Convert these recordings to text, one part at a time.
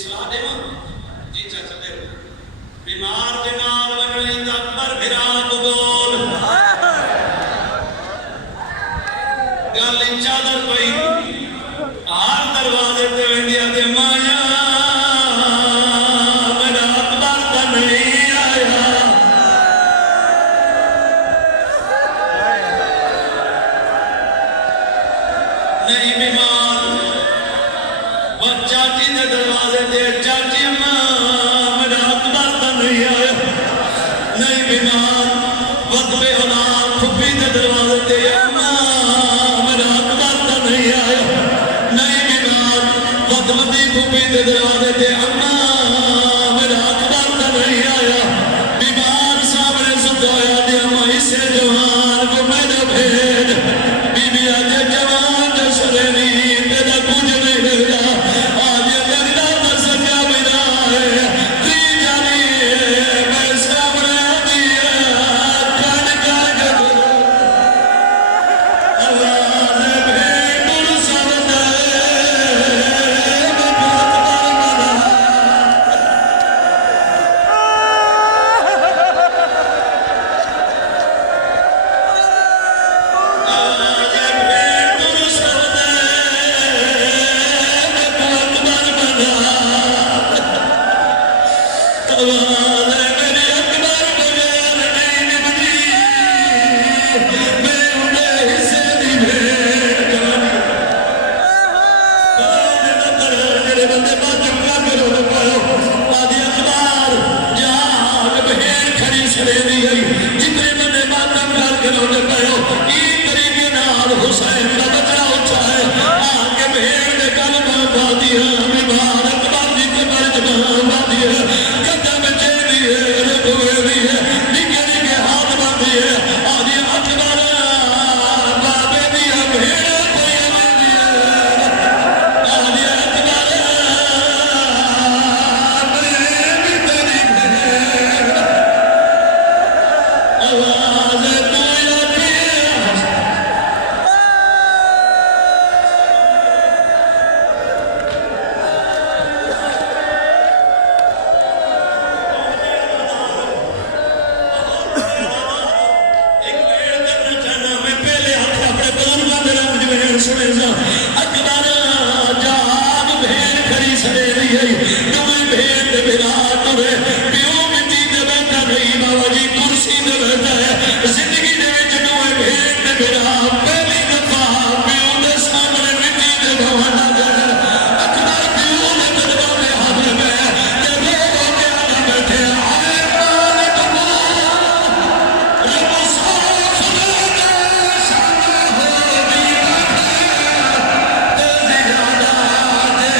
सलाह देवां जी चाचा दे बीमार दे नाल लगणी दा अकबर फिरा बोल गल चादर पई हार दरवाजे ते वेंदिया ते माया मेरा अकबर दा नहीं आया नहीं बीमार वो चाची दे दरवाजे ते चाची अम्मा मेरा अकबर दा नहीं आया नहीं बीमार वत पे औलाद फुफी दे दरवाजे ते अम्मा मेरा अकबर दा नहीं आया नहीं बीमार वत वती फुफी दे दरवाजे ते अम्मा मेरा अकबर दा नहीं आया बीमार सामने सुताया दे अम्मा इसे जवान को मेरा भेद बीबी आज जवान दसरे नहीं तेरा कुछ नहीं लगता आज लगता बस क्या बिना है ती जानी मैं सामने आती है कान कान आवाज भेड़ तुर सबदा जितने बंदे मातम कर रोते पायो ई तरीके नाल हुसैन का बचड़ा उठा है आके भेड़ दे कल पा दिया बीमार अकबर जी के पर जबान बांधी है गद्दा बचे भी है रुपए भी है निके निके हाथ बांधी है आदि अकबर बाबे दी भेड़ कोई बांधी है आदि अकबर मेरी तेरी भेड़ आवाज तू आती एक वेड़ करना चाहना मैं पहले हाथ अपने बुजुर्गों के नाम वेड़ सुने सा अकबर जाग भेड़ खड़ी सड़े रही है तुम्हें भेड़ दे विराट रे प्यो मिट्टी दे बैठा नहीं बाबा जी कुर्सी दे बैठा है जिंदगी दे विच तुम्हें भेड़ दे विराट पहली दफा प्यो दे सामने मिट्टी दे भवाना दे अकबर प्यो ने कदमों में हाथ लगाया ते रो रो के आगे बैठे आए मालिक रब साफ दे सामने हो भी बैठे ते जियादा दे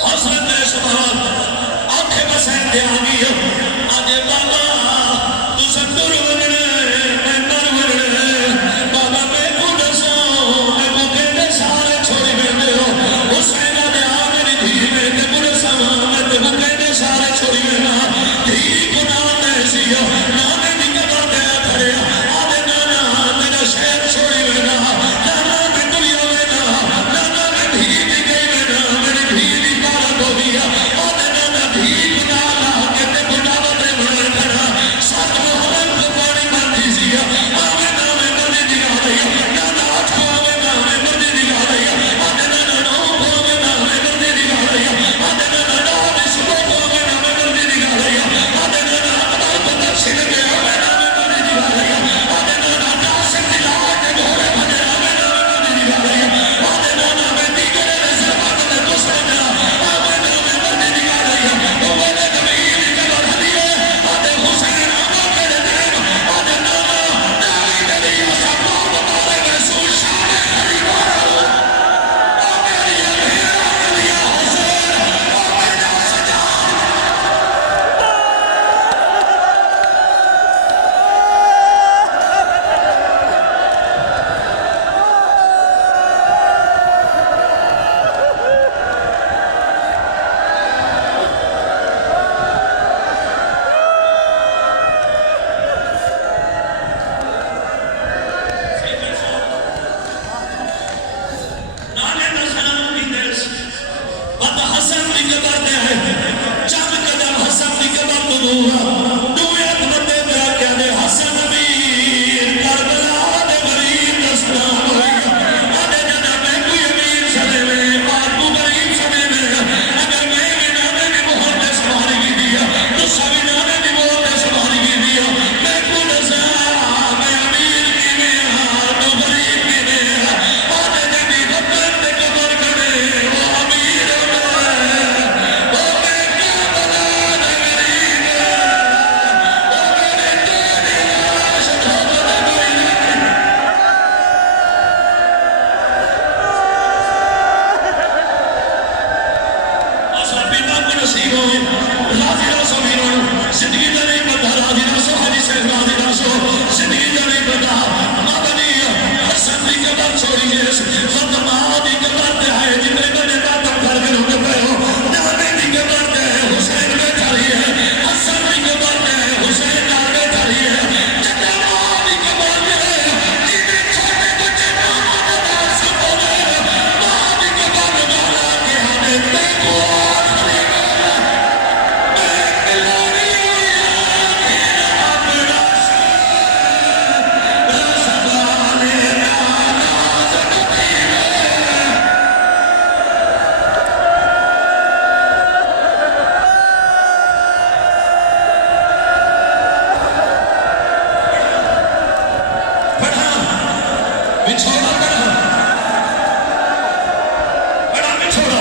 हसरत सुभान आंखें बस है आ गई आज बाबा तू संदूर वरने मैं मर वरने बाबा मैं को दसो मैं को कहते सारे छोड़ी बैठे हो हुसैन दे आ मेरी धी में ते बुरे समा मैं ते को कहते सारे छोड़ी बैठा धी गुनाह दे सियो ना ने निकल दे खड़े आदे नाना तेरा शहर छोड़ी बैठा नाना मैं दुनिया में नाना मैं धी दी गई बैठा मेरी धी दी पार हो गया आदे नाना धी गुनाह ला के ते गुनाह दे बना खड़ा सच मोहब्बत को पानी मारती सी आवे नामे मर्दी दी गई नाना आठ को आवे नामे मर्दी दी गई आदे नाना नौ को आवे नामे मर्दी दी गई आदे नाना नौ दिस को आवे नामे मर्दी दी गई आदे नाना अकबर को दक्षिण में आवे नामे मर्दी दी गई आदे नाना नासिर दिला के घोड़े बने आवे नामे मर्दी दी गई आदे नाना मैं दीगरे ने जबान में दुश्मन आवे नामे मर्दी दी गई वो वाले जमीन के बदलिए आदे हुसैन आमा तेरे देव आदे नाना नाली तेरी असमा तुम्हारे रसूल शान खलीफा करो ओ मेरी अमीर अलिया हुसैन ओ मेरा सजाद नाने का सलाम भी देश बद हसन की कबर दे है चंद कदम हसन की कबर तो दूर तू एक बंदे पे क्या दे हसन अमीर करबला दे गरीब दस्तान आदे नाना मैं कोई अमीर सदे में बापू गरीब सदे में अगर मैं भी नाने ने मोहब्बत संभाल की दिया तो सभी नाने ने मोहब्बत संभाल की दिया मैं को नजा मैं अमीर की में तो गरीब की में आदे ने वतन पे कबर करे वो अमीर है वो मैं क्या बला दे गरीब वो मेरे तेरे लाश ठोक दे गरीब आशा पिता को नसीब हो राजी रासो मीरो जिंदगी का नहीं पता राजी रासो हरी से राजी रासो जिंदगी का नहीं पता मदनी हसन की कबर छोड़िए फतमा की कबर ते है जितने बने बातों कर के रुक पे हो नाने की कबर ते है हुसैन पे खड़ी है हसन की कबर ते है हुसैन नाल पे खड़ी है जन्नत की कबर ते है जितने छोटे बच्चे मां का दास बोले मां की कबर वाला के हाथे ते को बिछोड़ा बड़ा बिछोड़ा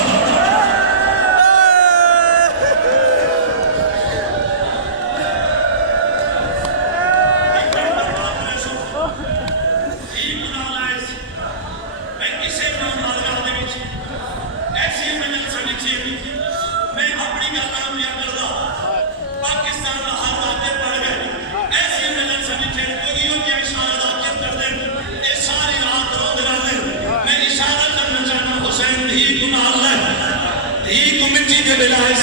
मैं अपनी गल नहीं करता पाकिस्तान का हर वादे पड़ गए ऐसी मिलन समिति कोई यो क्या इशारा कर दे ये सारी रात रोज रहते मैं इशारा करना चाहता हुसैन धी गुनाह है धी को मिट्टी के बिलाए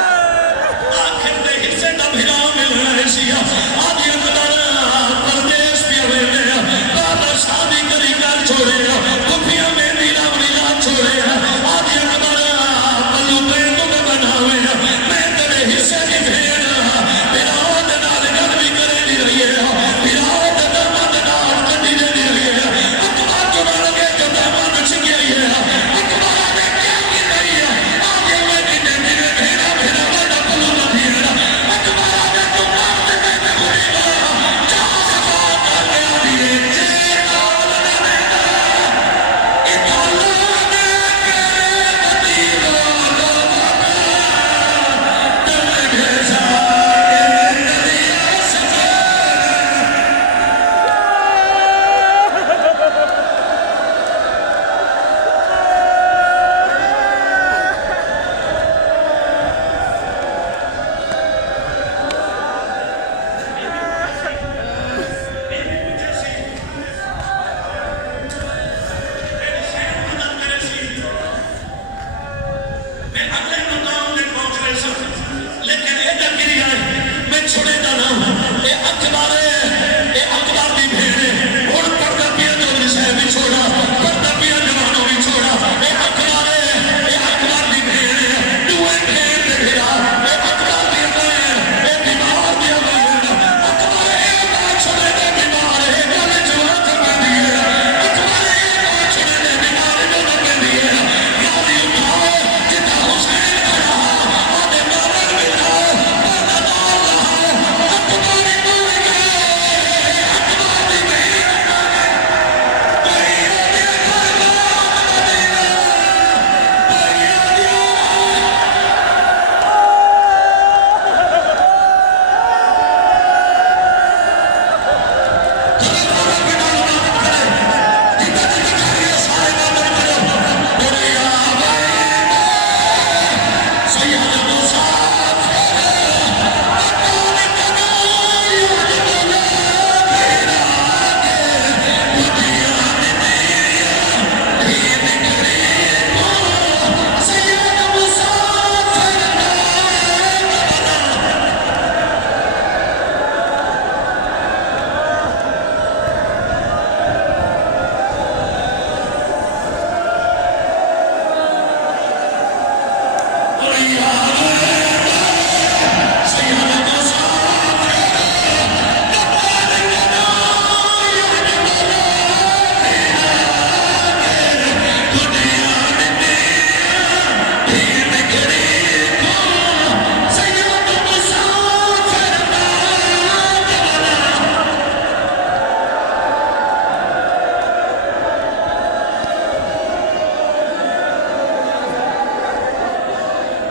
आखिर दे हिस्से का भिड़ा मिलना है सिया आदि अकबर परदेश पे हुए बाबा शादी करी कर छोड़े कुफिया में नीला नीला छोड़े आदि अकबर पल्लू पे तो बनावे मैं तेरे हिस्से की भेड़ मेरा नाल गल भी करे नहीं रही बारे